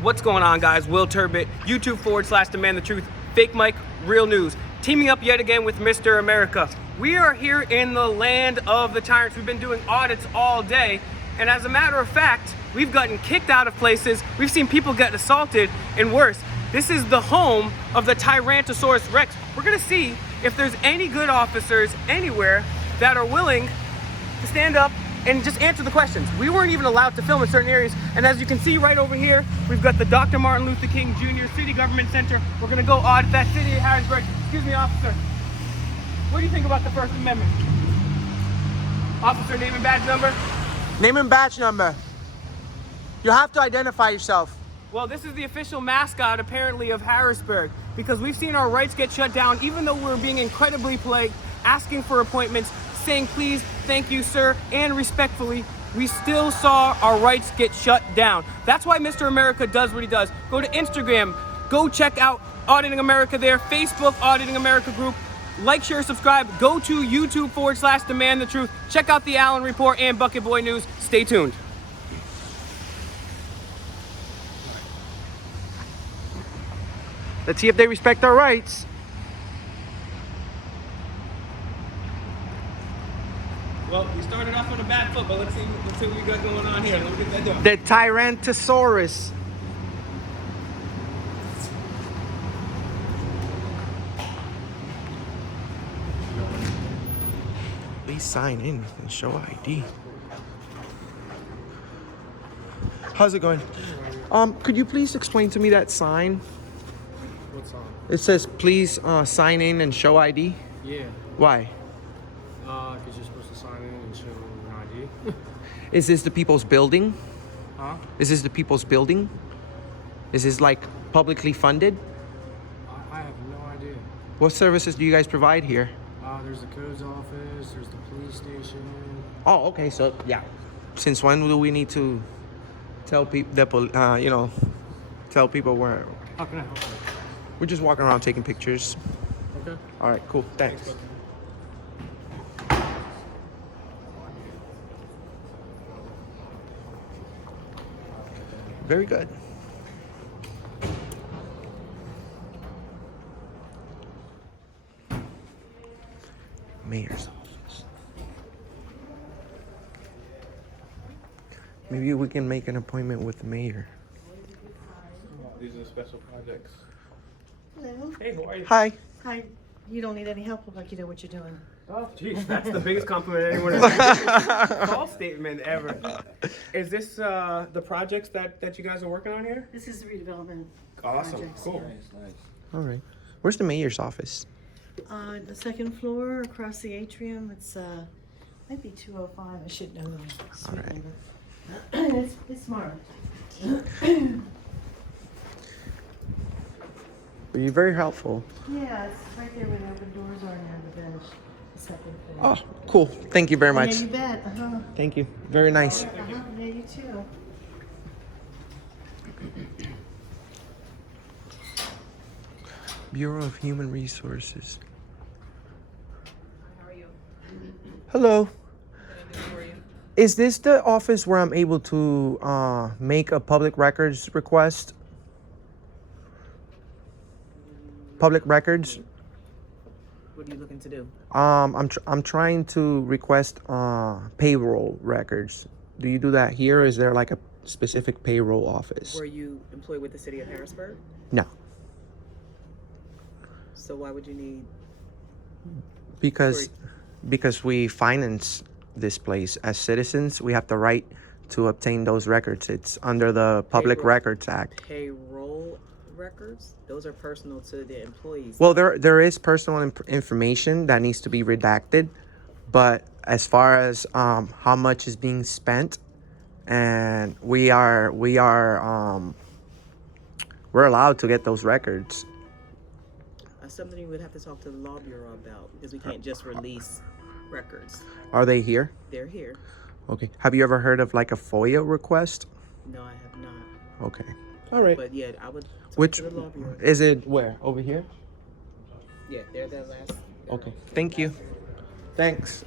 What's going on, guys? Will Turbit, YouTube/Demand the Truth, Fake Mike, Real News. Teaming up yet again with Mr. America. We are here in the land of the tyrants. We've been doing audits all day, and as a matter of fact, we've gotten kicked out of places. We've seen people get assaulted, and worse. This is the home of the Tyrannosaurus Rex. We're gonna see if there's any good officers anywhere that are willing to stand up and just answer the questions. We weren't even allowed to film in certain areas, and as you can see right over here, we've got the Dr. Martin Luther King Jr. City Government Center. We're gonna go audit that city of Harrisburg. Excuse me, officer. What do you think about the First Amendment? Officer, name and badge number? Name and badge number. You have to identify yourself. Well, this is the official mascot, apparently, of Harrisburg, because we've seen our rights get shut down, even though we're being incredibly polite, asking for appointments, saying please, thank you, sir, and respectfully, we still saw our rights get shut down. That's why Mr. America does what he does. Go to Instagram, go check out Auditing America there, Facebook Auditing America group, like, share, subscribe, go to YouTube/Demand the Truth, check out the Allen Report and Bucket Boy News. Stay tuned. Let's see if they respect our rights. Well, we started off on a bad foot, but let's see what we got going on here. Let me get that done. The Tyrannosaurus. Please sign in and show ID. How's it going? Could you please explain to me that sign? What sign? It says, please sign in and show ID. Yeah. Why? Because you're supposed to sign in and show an ID. Is this the people's building? Huh? Is this the people's building? Is this like publicly funded? I have no idea. What services do you guys provide here? There's the codes office, there's the police station. Oh, okay. So yeah. Since when do we need to tell people that tell people where? How can I help you? We're just walking around taking pictures. Okay. All right. Cool. Thanks. Very good. Mayor's office. Maybe we can make an appointment with the mayor. These are special projects. Hello. Hey, how are you? Hi. Hi. You don't need any help. Look like you know what you're doing. Oh, geez, that's the biggest compliment anyone has call statement ever. Is this the projects that you guys are working on here? This is the redevelopment. Awesome, projects, cool. All right. Where's the mayor's office? The second floor across the atrium. It's might be 205. I should know the suite Alright. number. It's marked. Well, you're very helpful. Yeah, it's right there where the open doors are now. The bench, the second floor. Oh, cool. Thank you very much. Yeah, you bet. Thank you. Very nice. Yeah, you too. Bureau of Human Resources. How are you? Hello. What can I do for you? Is this the office where I'm able to make a public records request? Public records? What are you looking to do? I'm trying to request payroll records. Do you do that here, or is there like a specific payroll office? Were you employed with the city of Harrisburg? No, So why would you need? because we finance this place as citizens. We have the right to obtain those records. It's under the Public Payroll. Records Act. Payroll records? Those are personal to the employees. Well, there is personal information that needs to be redacted, but as far as how much is being spent, and we're allowed to get those records. That's something you would have to talk to the law bureau about because we can't just release records. Are they here? They're here. Okay. Have you ever heard of like a FOIA request? No, I have not. Okay. All right. But yeah, I would talk Which to the law bureau. is it? Where? Over here? Yeah, they're the last. Okay. Thank you. Thanks.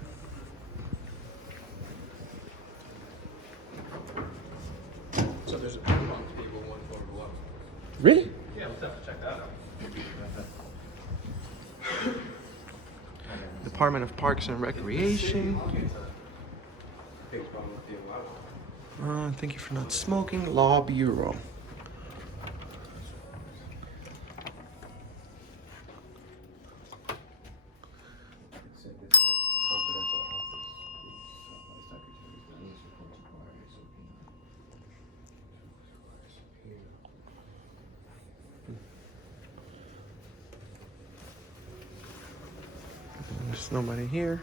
So there's a ping pong table, one for the water Really? Yeah, let's have to check that out. Department of Parks and Recreation. Thank you for not smoking. Law Bureau. There's nobody here.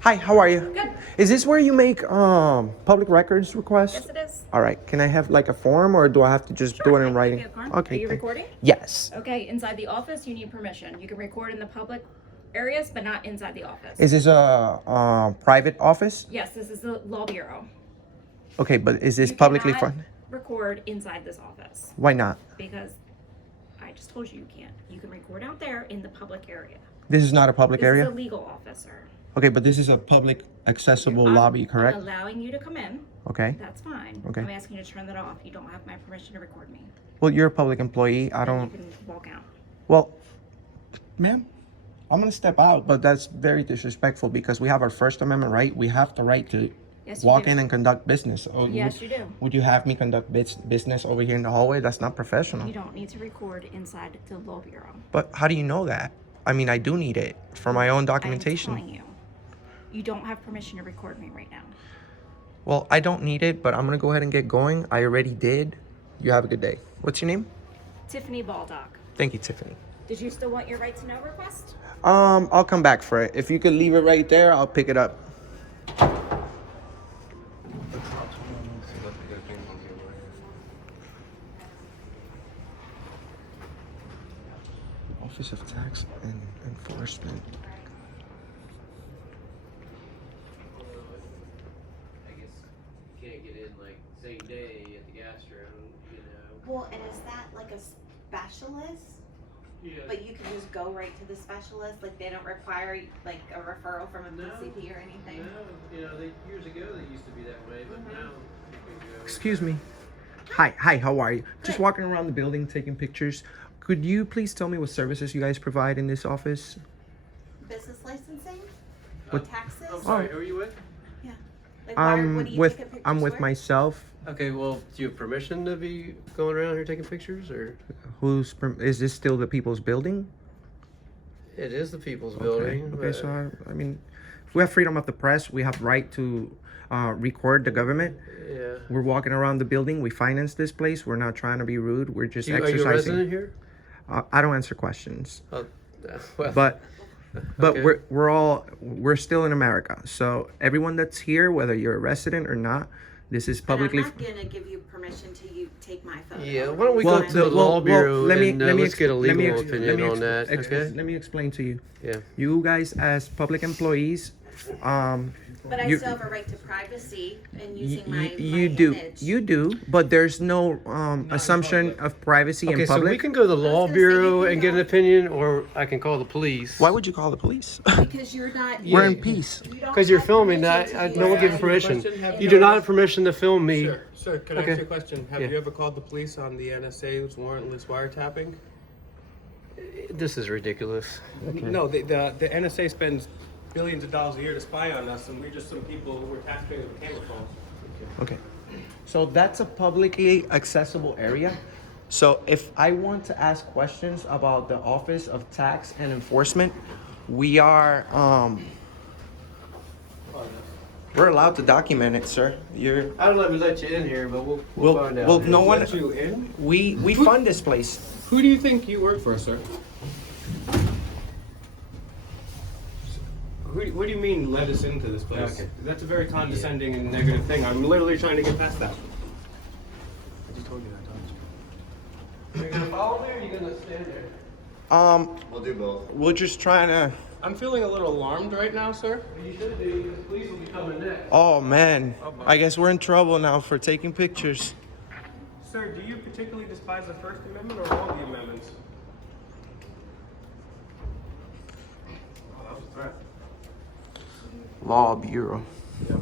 Hi, how are you? Good. Is this where you make public records requests? Yes, it is. All right. Can I have like a form, or do I have to just do it in writing? Okay. Are you recording? Yes. Okay. Inside the office, you need permission. You can record in the public areas, but not inside the office. Is this a private office? Yes, this is the law bureau. Okay, but is this You publicly cannot funded? record inside this office Why not? because I just told you can't. You can record out there in the public area. This is not a public This area? is a legal officer. Okay, but this is a public accessible I'm- lobby, correct? I'm allowing you to come in. Okay. That's fine. Okay. I'm asking you to turn that off. You don't have my permission to record me. Well, you're a public employee. I Then don't. You can walk out. Well, ma'am, I'm gonna step out, but that's very disrespectful because we have our First Amendment right. We have the right to Yes, you walk do. in and conduct business. Oh, Yes, you do. Would you have me conduct business over here in the hallway? That's not professional. You don't need to record inside the law bureau. But how do you know that? I mean, I do need it for my own documentation. I'm telling you, you don't have permission to record me right now. Well, I don't need it, but I'm gonna go ahead and get going. I already did. You have a good day. What's your name? Tiffany Baldock. Thank you, Tiffany. Did you still want your right to know request? I'll come back for it. If you could leave it right there, I'll pick it up. Office of Tax and Enforcement. I guess you can't get in like same day at the gastro, you know. Well, and is that like a specialist? Yeah. But you can just go right to the specialist, like they don't require like a referral from a No, PCP or anything? No, you know, years ago they used to be that way, but now you can go. Excuse me. Hi, how are you? Just walking around the building taking pictures. Could you please tell me what services you guys provide in this office? Business licensing? What- Taxes? I'm sorry, who are you with? Yeah. Like what do you take pictures I'm with for? myself. Okay, well, do you have permission to be going around here taking pictures, or? Is this still the people's building? It is the people's building. Okay, but- so I mean, we have freedom of the press. We have right to record the government. Yeah. We're walking around the building. We finance this place. We're not trying to be rude. We're just Are you a exercising. resident here? I don't answer questions. Oh, well. But Okay. we're still in America. So everyone that's here, whether you're a resident or not, this is publicly. And I'm not gonna give you permission to take my photo. Yeah, why don't we Well, go to the law bureau let me and let me let's get a let me legal ex- opinion let me on that, okay? Let me explain to you. Yeah. You guys, as public employees, But I you- still have a right to privacy and y- using my you do, image. you do, but there's no assumption of privacy Okay, in so public. we can go to the law gonna say bureau you can and get an go- opinion, or I can call the police. Why would you call the police? Because you're not. We're in Yeah. peace. you don't Because you're have filming, permission I to no one use gave my- permission. Question, have You you do ever- not have permission to film me. Sir, can I Okay. ask you a question? Have Yeah. you ever called the police on the NSA's warrantless wiretapping? This is ridiculous. No, the NSA spends billions of dollars a year to spy on us, and we're just some people who are taxpayers with camera phones. Okay. So that's a publicly accessible area. So if I want to ask questions about the Office of Tax and Enforcement, we are we're allowed to document it, sir. You're I don't know if we let you in here, but we'll well, find out. well no one Let you in? we fund this place. Who do you think you work for, sir? What do you mean let us into this place? Okay. That's a very condescending and negative thing. I'm literally trying to get past that. I just told you that, don't you? You're gonna follow me, or you gonna stand there? We'll do both. We're just trying to I'm feeling a little alarmed right now, sir. You should do, because the police will be coming next. Oh man. I guess we're in trouble now for taking pictures. Sir, do you particularly despise the First Amendment or all the amendments? Oh, that was a threat. Law Bureau. Yeah,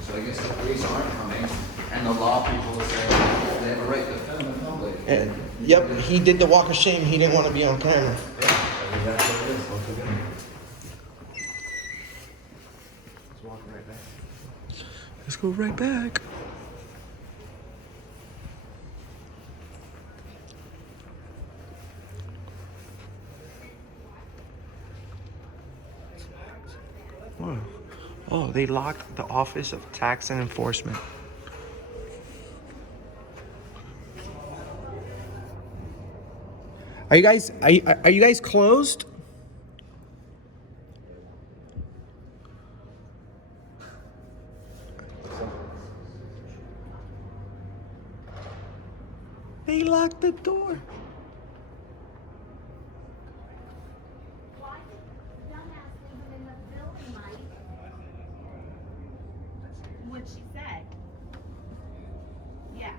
So I guess the police aren't coming, and the law people say they have a right to film in public. And, yep, he did the walk of shame. He didn't want to be on camera. I mean, that's what it is. Once again. Let's walk right back. Let's go right back. Wow. Oh, they locked the Office of Tax and Enforcement. Are you guys closed? They locked the door. What'd she say? Yeah.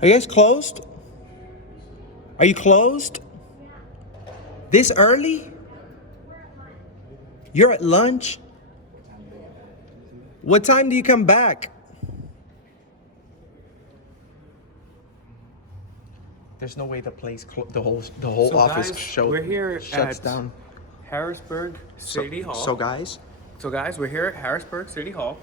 Are you guys closed? Are you closed? This early? You're at lunch? What time do you come back? There's no way the place, the whole So office guys, we're here shuts at down. Harrisburg City Hall. So guys, We're here at Harrisburg City Hall.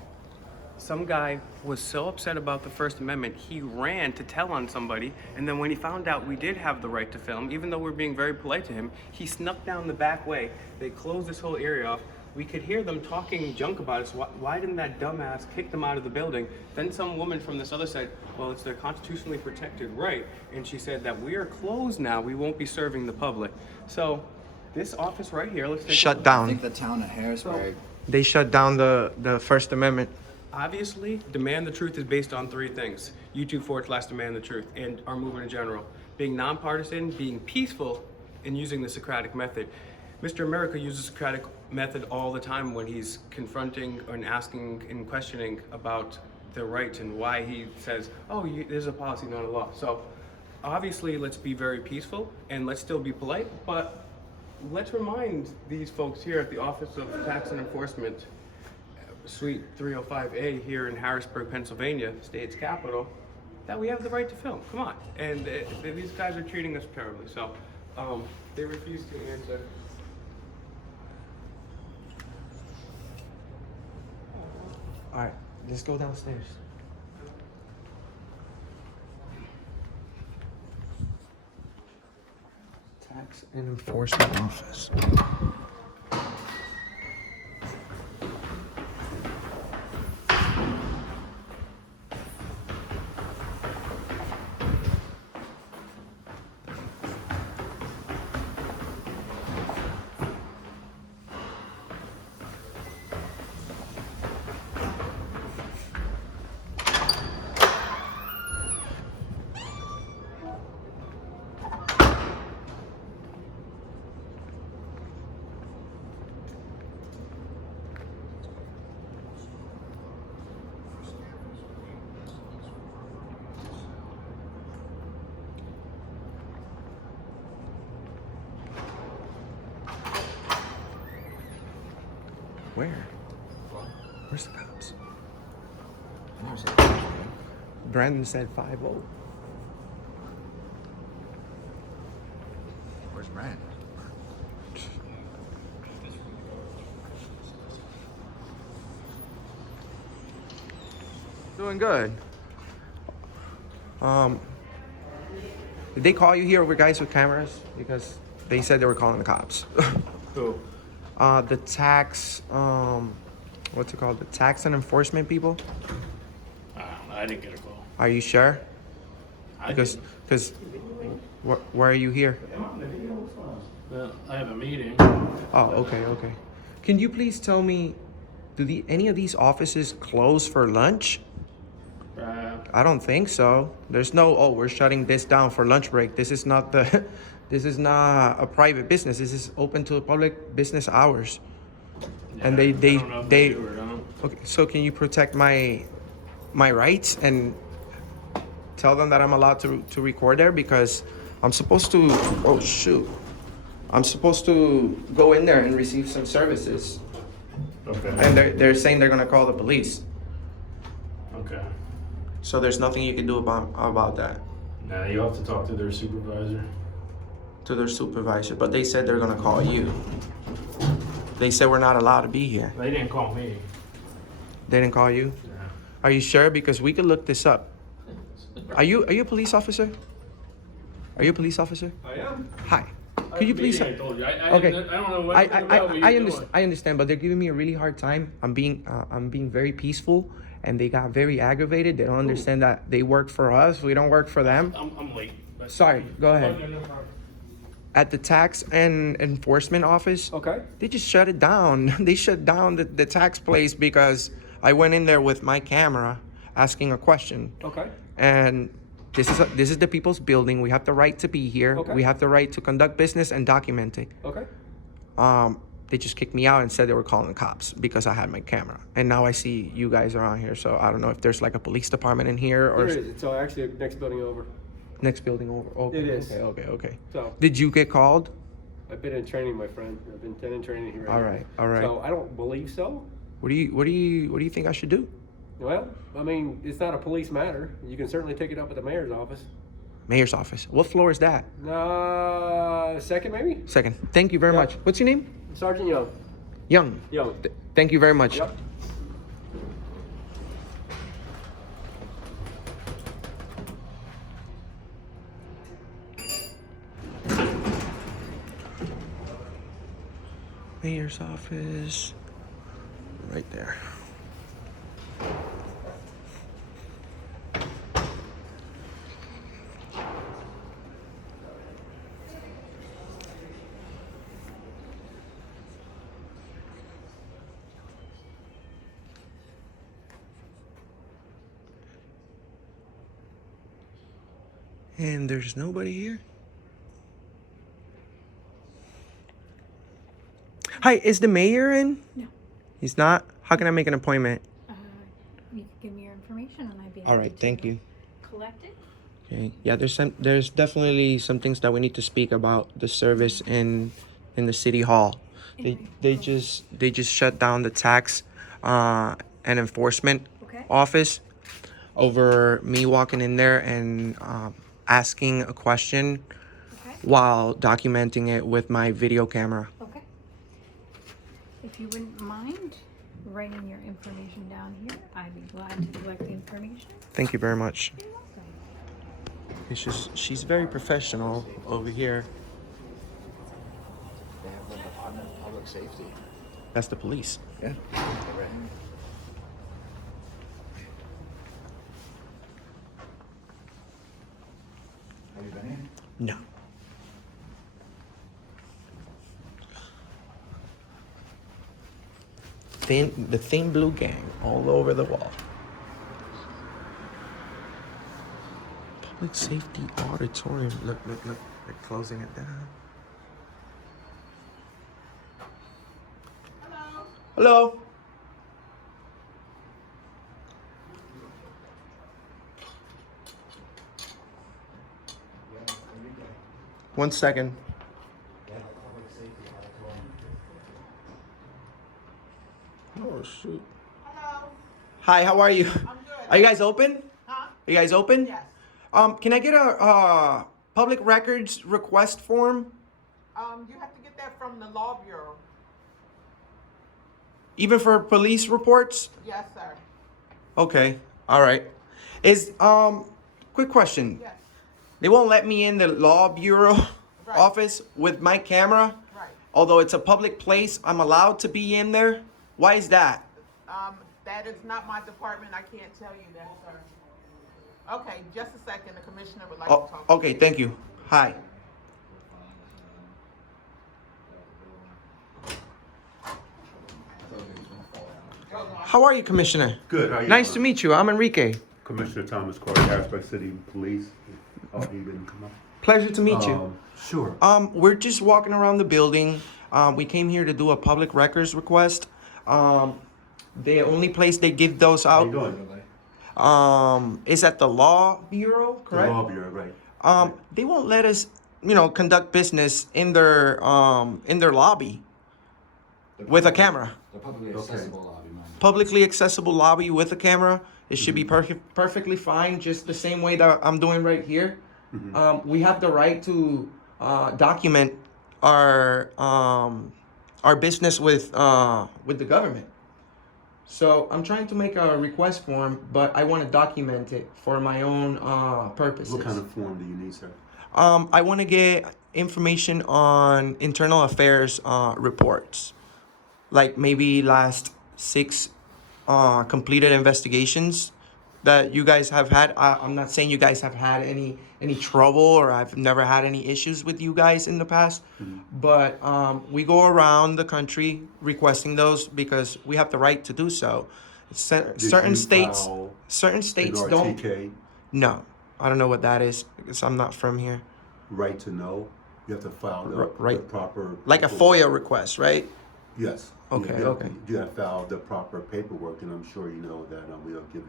Some guy was so upset about the First Amendment, he ran to tell on somebody, and then when he found out we did have the right to film, even though we're being very polite to him, he snuck down the back way. They closed this whole area off. We could hear them talking junk about us. Why didn't that dumbass kick them out of the building? Then some woman from this other side, well, it's their constitutionally protected right, and she said that we are closed now, we won't be serving the public. So this office right here, let's take shut I down. think the town of Harrisburg. They shut down the First Amendment. Obviously, Demand the Truth is based on three things. YouTube/Demand the Truth and our movement in general. Being nonpartisan, being peaceful, and using the Socratic method. Mr. America uses the Socratic method all the time when he's confronting and asking and questioning about the right and why he says, oh, there's a policy, not a law. So obviously, let's be very peaceful and let's still be polite, but let's remind these folks here at the Office of Tax and Enforcement, Suite 305A here in Harrisburg, Pennsylvania, state's capital, that we have the right to film. Come on. And these guys are treating us terribly. So they refuse to answer. All right, let's go downstairs. Tax and Enforcement Office. Where? Where's the cops? Brandon said 5-0. Where's Brand? Doing good. Did they call you here over guys with cameras? Because they said they were calling the cops. Who? The tax, what's it called? The tax and enforcement people? I didn't get a call. Are you sure? Because why are you here? Well, I have a meeting. Oh, okay. Can you please tell me, do any of these offices close for lunch? I don't think so. There's no, oh, we're shutting this down for lunch break. This is not this is not a private business. This is open to the public business hours. And I don't know if they do or don't. okay, so can you protect my rights and tell them that I'm allowed to record there, because I'm supposed to, oh shoot, I'm supposed to go in there and receive some services, Okay. and they're saying they're gonna call the police. Okay. So there's nothing you can do about that, Now you have to talk to their supervisor. to their supervisor. But they said they're gonna call you. They said we're not allowed to be here. They didn't call me. They didn't call you? Yeah. Are you sure? Because we could look this up. Are you a police officer? Are you a police officer? I am. Hi. Could you please? I told you. I Okay. don't know what about what I you're understand. doing. I understand, but they're giving me a really hard time. I'm being very peaceful, and they got very aggravated. They don't understand that they work for us. We don't work for them. I'm late. But- Sorry. Go ahead. Oh, no problem. At the tax and enforcement office, Okay. they just shut it down. They shut down the tax place because I went in there with my camera asking a question. Okay. And this is the people's building. We have the right to be here. Okay. We have the right to conduct business and document it. Okay. They just kicked me out and said they were calling the cops because I had my camera. And now I see you guys around here, so I don't know if there's like a police department in here or There is. It's actually next building over. next building over. Okay, It is. Okay. So Did you get called? I've been in training, my friend. I've been in training here. All right. So I don't believe so. What do you think I should do? Well, I mean, it's not a police matter. You can certainly take it up at the mayor's office. Mayor's office. What floor is that? Second maybe? Second. Thank you very Yeah. much. What's your name? Sergeant Young. Young. Young. Thank you very much. Yep. Mayor's office. Right there. And there's nobody here. Hi, is the mayor in? No. He's not? How can I make an appointment? You can give me your information and I'd be All happy right, to thank you. collect it. Okay. Yeah, there's definitely some things that we need to speak about the service in the city hall. They just shut down the tax and enforcement Okay. office over me walking in there and asking a question Okay. while documenting it with my video camera. Okay. If you wouldn't mind writing your information down here, I'd be glad to collect the information. Thank you very much. You're welcome. It's just she's very professional over here. They have the Department of Public Safety. That's the police. Yeah. Have you been here? No. The thin blue gang all over the wall. Public safety auditorium. Look. They're closing it down. Hello. 1 second. Oh shoot. Hello. Hi, how are you? I'm good. Are you guys open? Huh? Are you guys open? Yes. Can I get a public records request form? You have to get that from the Law Bureau. Even for police reports? Yes, sir. Okay. All right. Is quick question. Yes. They won't let me in the law bureau Right. office with my camera. Right. Although it's a public place, I'm allowed to be in there. Why is that? That is not my department. I can't tell you that, sir. Okay, just a second. The commissioner would like to Oh, talk to okay. you. Thank you. Hi. How are you, Commissioner? Good. How you Nice doing? to meet you. I'm Enrique. Commissioner Thomas Carter, Harrisburg City Police. Oh, you didn't come up. Pleasure to meet you. Sure. We're just walking around the building. We came here to do a public records request. The only place they give those How you out doing? is at the Law Bureau, The correct? Law Bureau, right. They won't let us, conduct business in their lobby with a camera. The publicly accessible lobby, man. Publicly accessible lobby with a camera. It should be perfectly fine, just the same way that I'm doing right here. We have the right to document our business with the government. So I'm trying to make a request form, but I want to document it for my own purposes. What kind of form do you need, sir? I want to get information on internal affairs reports, like maybe last 6 completed investigations that you guys have had. I'm not saying you guys have had any trouble, or I've never had any issues with you guys in the past, but we go around the country requesting those because we have the right to do so. Certain states don't. RTK? No, I don't know what that is because I'm not from here. Right to know. You have to file the proper. Like a FOIA request, right? Yes. Okay, okay. You have to file the proper paperwork, and I'm sure you know that we'll give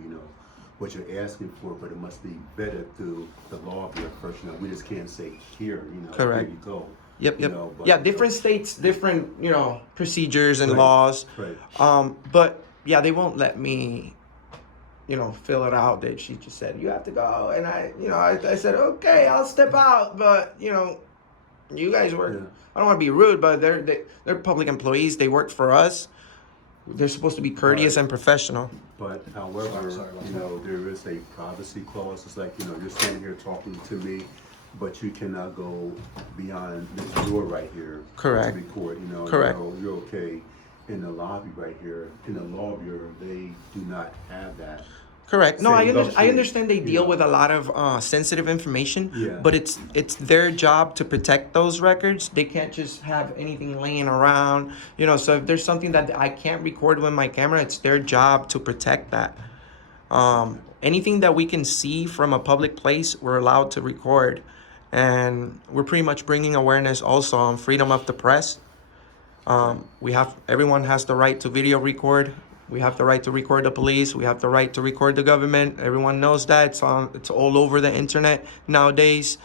what you're asking for, but it must be vetted through the law bureau first. We just can't say here, Correct. Here you go. Yep. Different states, different, procedures and laws. Right. But yeah, they won't let me, fill it out. That she just said, you have to go. And I said, okay, I'll step out. But, you guys work. Yeah. I don't want to be rude, but they're public employees. They work for us. They're supposed to be courteous and professional. But however, there is a privacy clause. It's like, you're standing here talking to me, but you cannot go beyond this door right here. Correct. To record, Correct. You're okay. In the lobby right here, in the law bureau, they do not have that. Correct. No, I luxury, understand they deal with a lot of sensitive information, Yeah. but it's their job to protect those records. They can't just have anything laying around, so if there's something that I can't record with my camera, it's their job to protect that. Anything that we can see from a public place, we're allowed to record. And we're pretty much bringing awareness also on freedom of the press. Everyone has the right to video record. We have the right to record the police. We have the right to record the government. Everyone knows that. It's all over the internet nowadays.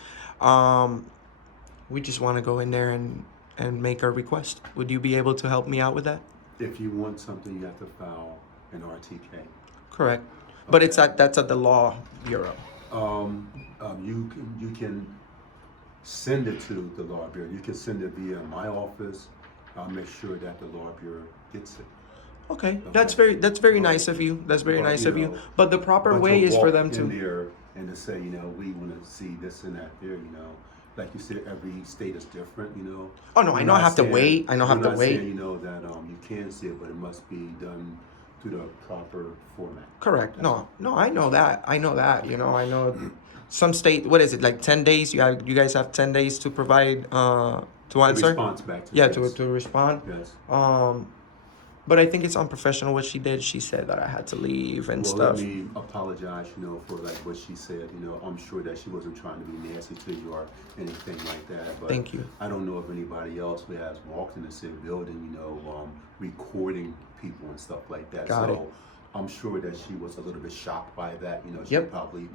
We just want to go in there and make our request. Would you be able to help me out with that? If you want something, you have to file an RTK. Correct. But that's at the Law Bureau. You can send it to the Law Bureau. You can send it via my office. I'll make sure that the Law Bureau gets it. Okay. That's very nice of you. That's very nice of you. But the proper way is for them to there and to say, we want to see this and that there, like you said, every state is different, Oh no, I know I have to wait. I know I have to wait. Saying, that you can see it, but it must be done through the proper format. Correct. No, I know that. I know that. I know some state. What is it, like 10 days? You guys have 10 days to provide to answer. Response back to to respond. Yes. But I think it's unprofessional what she did. She said that I had to leave and stuff. Let me apologize, for like what she said. I'm sure that she wasn't trying to be nasty to you or anything like that. But Thank you. I don't know if anybody else who has walked in the same building, recording people and stuff like that. Got it. I'm sure that she was a little bit shocked by that. She Yep. probably,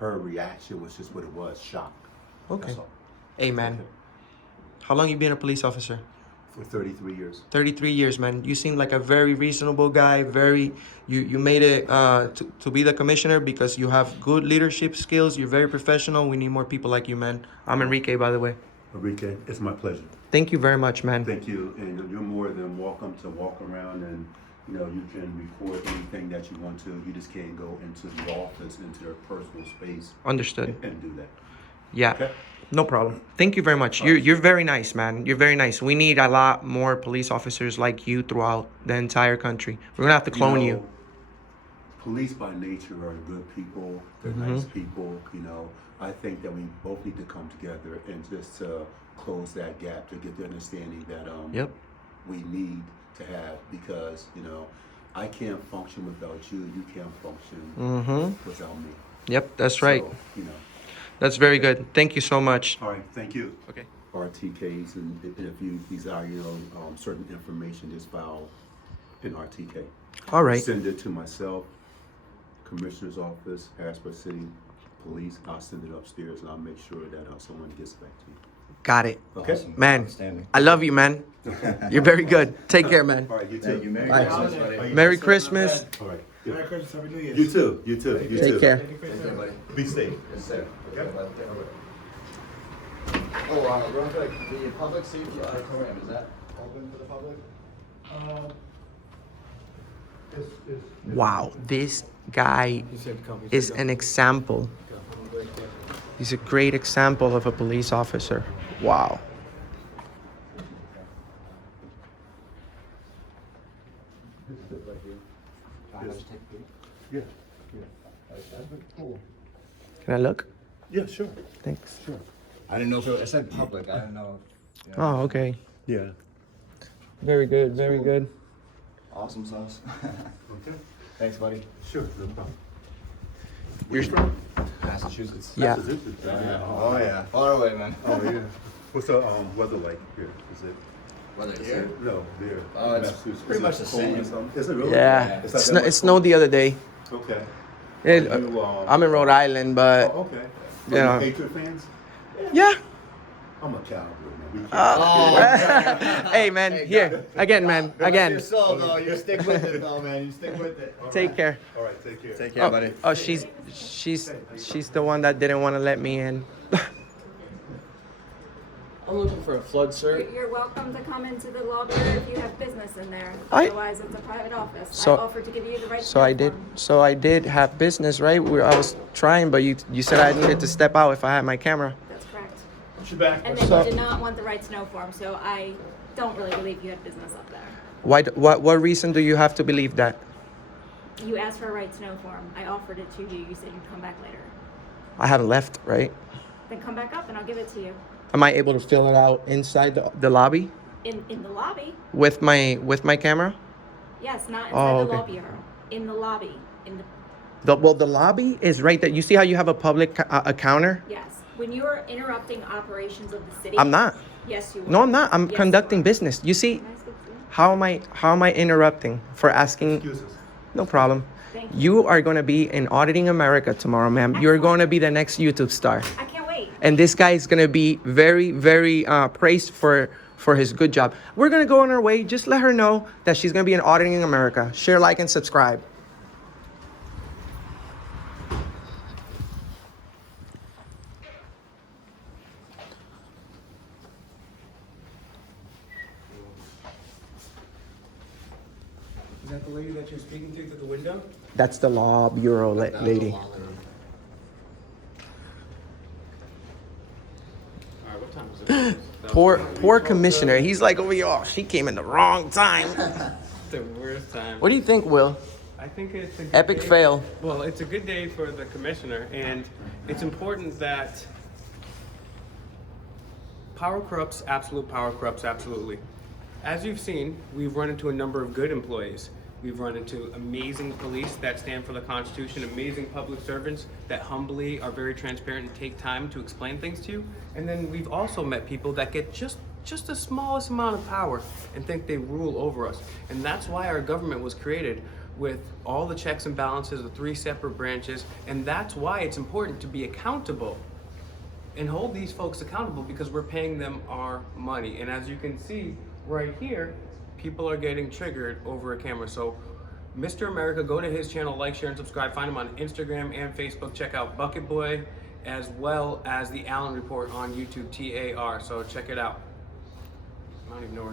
her reaction was just what it was, shock. Okay. That's all. Amen. Okay. How long you been a police officer? For 33 years. 33 years, man. You seem like a very reasonable guy. You made it to be the commissioner because you have good leadership skills. You're very professional. We need more people like you, man. I'm Enrique, by the way. Enrique, it's my pleasure. Thank you very much, man. Thank you, and you're more than welcome to walk around and you can record anything that you want to. You just can't go into the office, into their personal space. Understood. And do that. Yeah. Okay. No problem. Thank you very much. You're very nice, man. You're very nice. We need a lot more police officers like you throughout the entire country. We're gonna have to clone you. Police by nature are good people. They're nice people. I think that we both need to come together and just close that gap to get the understanding that we need to have, because I can't function without you. You can't function without me. Yep, that's right. So, That's very good. Thank you so much. All right, thank you. Okay. RTKs, and if you desire, certain information, just file an RTK. All right. Send it to myself, Commissioner's Office, Harrisburg City Police. I'll send it upstairs, and I'll make sure that someone gets back to you. Got it. Okay. Man, I love you, man. You're very good. Take care, man. All right, you too. Thank you. Merry Bye. Christmas, buddy. Merry Christmas. All right. Merry Christmas, Happy New Year. You too. You too. You Take too. care. Take care, buddy. Be safe. Yes, sir. Okay. Oh, real quick, the public safety auditorium, is that open for the public? Wow, this guy is an example. He's a great example of a police officer. Wow. Yeah. Can I look? Yeah, sure. Thanks. Sure. I didn't know if it said public, I didn't know. Oh, okay. Yeah. Very good, very good. Awesome sauce. Okay. Thanks, buddy. Sure, no problem. You're Massachusetts. Yeah. Massachusetts. Oh, yeah. Far away, man. Oh, yeah. What's the weather like here? Is it? Weather here? No, there. Oh, it's Massachusetts. pretty Is it much the cold same. or something? Is it really? Yeah. It's not It, that much it snowed the other day. Okay. It, Are you, I'm in Rhode Island, but Oh, okay. you Are know. you Patriot fans? Yeah. I'm a cowboy, man. We can't. Hey, man. Here again, man. Again. Your soul, though. You stick with it, though, man. You stick with it. Take care. All right, take care. Take care, buddy. Oh, she's the one that didn't want to let me in. I'm looking for a flood, sir. You're welcome to come into the lobby if you have business in there. I- Otherwise, it's a private office. So- I offered to give you the right. So I did. So I did have business, right? I was trying, but you said I needed to step out if I had my camera. That's correct. Put your back. And then So- you did not want the right to know form, so I don't really believe you had business up there. Why? What reason do you have to believe that? You asked for a right to know form. I offered it to you. You said you'd come back later. I haven't left, right? Then come back up and I'll give it to you. Am I able to fill it out inside the lobby In the lobby? with my camera? Yes, not inside Oh, the okay. law bureau. In the lobby. In the The lobby is right there. You see how you have a public a counter? yes. When you're interrupting operations of the city. I'm not. Yes, you are. No, I'm not. I'm Yes, conducting you are. business. You see, Can I speak to you? how am I interrupting for asking? Excuses. No problem. Thank You are going to be in Auditing America tomorrow, ma'am. You're going to be the next YouTube star. I can't wait. And this guy is going to be very, very praised for his good job. We're going to go on our way. Just let her know that she's going to be in Auditing America. Share, like, and subscribe. Is that the lady that you're speaking to through the window? That's the law bureau lady. All right, what time is it? Poor commissioner. He's like, oh, yeah, she came in the wrong time. The worst time. What do you think, Will? I think it's a good Epic day. fail. Well, it's a good day for the commissioner, and it's important that power corrupts, absolute power corrupts, absolutely. As you've seen, we've run into a number of good employees. We've run into amazing police that stand for the Constitution, amazing public servants that humbly are very transparent and take time to explain things to you. And then we've also met people that get just the smallest amount of power and think they rule over us. And that's why our government was created, with all the checks and balances of 3 separate branches. And that's why it's important to be accountable and hold these folks accountable, because we're paying them our money. And as you can see right here, people are getting triggered over a camera. So Mr. America, go to his channel, like, share, and subscribe. Find him on Instagram and Facebook. Check out Bucket Boy, as well as the Allen Report on YouTube, TAR. So check it out. I don't even know where